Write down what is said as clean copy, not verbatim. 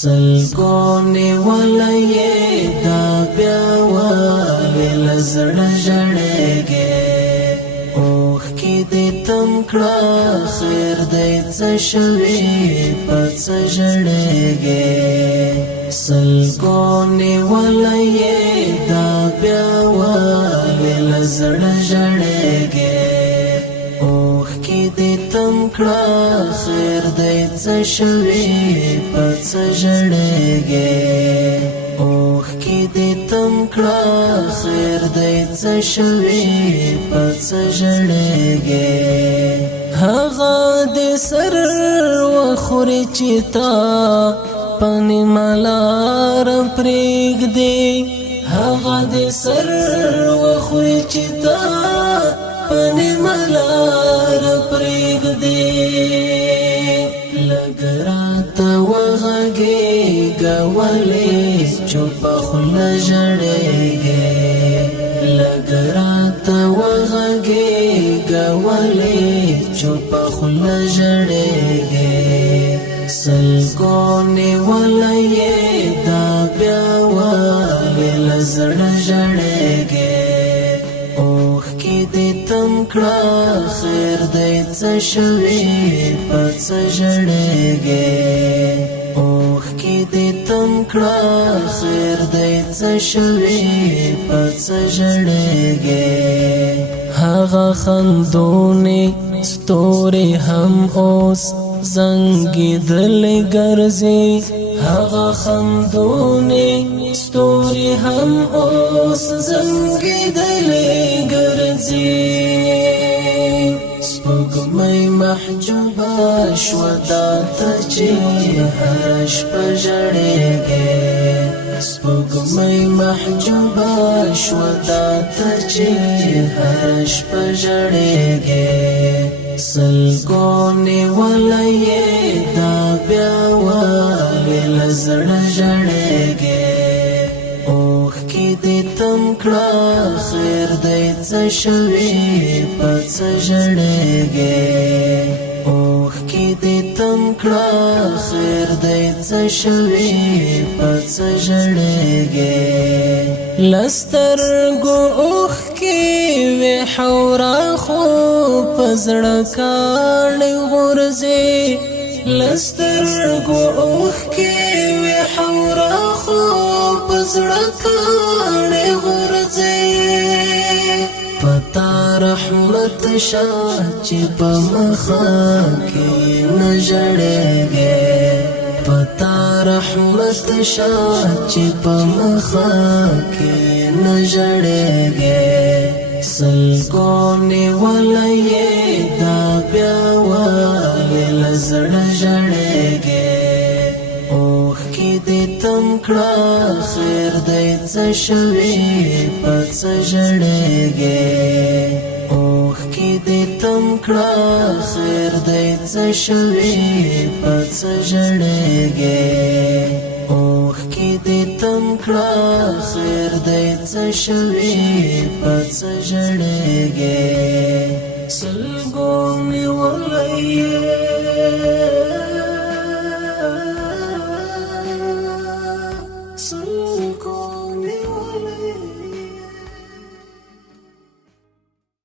سلګونې ولې دا بیا ولې لزړه ژړېږې اوښکې دې تم کړه خیر دې څه شوي په څه ژړېږې سلګونې ولې دا بیا ولې لزړه ژړېږې اوښکې دې تم کړه خیر دې څه شوي په څه ژړېږې اوښکې دې تم کړه خیر دې څه شوي په څه ژړېږې هغه دې سر وخوري چې تا په نیمه لار پرېږدې هغه دې سر وخوري چې تا په نیمه لار پرېږدې لږ راته وغږېږه ولې چوپه خوله ژړېږې لږ راته وغږېږه ولې چوپه خوله ژړېږې سلګونې ولې دا بیا ولې له زړه ژړېږې اوښکې دې تم کړه خیر دې څه شوي په څه ژړېږې اوښکې دې تم کړه خیر دې څه شوي په څه ژړېږې هغه خندونې ستوري هم اوس زنګېدلې ګرځي هغه خندونې ستوري هم اوس زنګېدلې ګرځي سپوږمۍ محجوبه شوه دا ته چې هره شپه ژړېږې سپوږمۍ محجوبه شوه دا ته چې هره شپه ژړېږې سلګونې ولې دا بیا ولې له زړه ژړېږې اوښکې دې تم کړه خیر دې څه شوي په څه ژړېږې اوښکې دې تم کړه خیر دې څه شوي په څه ژړېږې لسترګو اوښکې وې حوره خو په زړه کاڼې غورځي لسترګو اوښکې وې حوره خو په زړه کاڼې غورځي پتا رحمت شاه چې په مخه کې نه ژړېږې پتا رحمت شاه چې په مخه کې نه ژړېږې سلګونې ولې دا بیا ولې له زړه ژړېږې اوښکې دې تم کړه خیر دې څه شوي په څه ژړېږې اوښکې دې تم کړه خیر دې څه شوي په څه ژړېږې اوښکې دې تم کړه خیر دې څه شوي په څه ژړېږې سلګونې ولې